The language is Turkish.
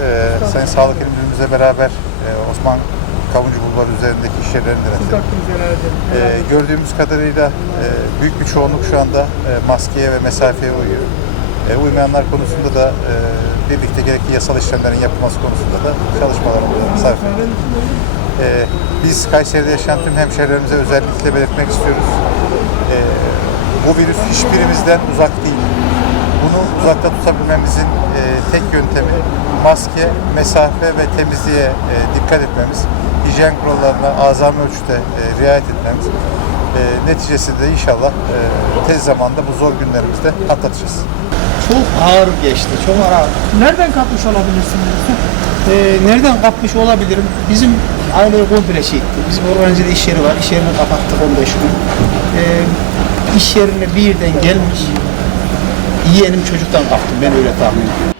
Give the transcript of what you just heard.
Ee, Sayın Sağlık İl Müdürümüzle beraber e, Osman Kavuncu Bulvarı üzerindeki iş yerlerini herhalde. Ee, gördüğümüz kadarıyla e, büyük bir çoğunluk şu anda e, maskeye ve mesafeye uyuyor. E, uymayanlar konusunda da e, birlikte gerekli yasal işlemlerin yapılması konusunda da çalışmalarımızı sarf ediyoruz. E, biz Kayseri'de yaşayan tüm hemşehrilerimize özellikle belirtmek istiyoruz. E, bu virüs hiçbirimizden uzak değil. Bunu uzakta tutabilmemizin e, tek yöntemi maske, mesafe ve temizliğe e, dikkat etmemiz, hijyen kurallarına azami ölçüde e, riayet etmemiz. E, neticesinde inşallah e, tez zamanda bu zor günlerimizde atlatacağız. Çok ağır geçti, çok ağır. Nereden kapmış olabilirsiniz? Ee, nereden kapmış olabilirim? Bizim aileyi komple şey etti. Bizim organizede iş yeri var. İş yerini kapattık 15 gün. Ee, iş yerine birden gelmiş. Yeğenim çocuktan kaptım. Ben öyle tahmin ediyorum.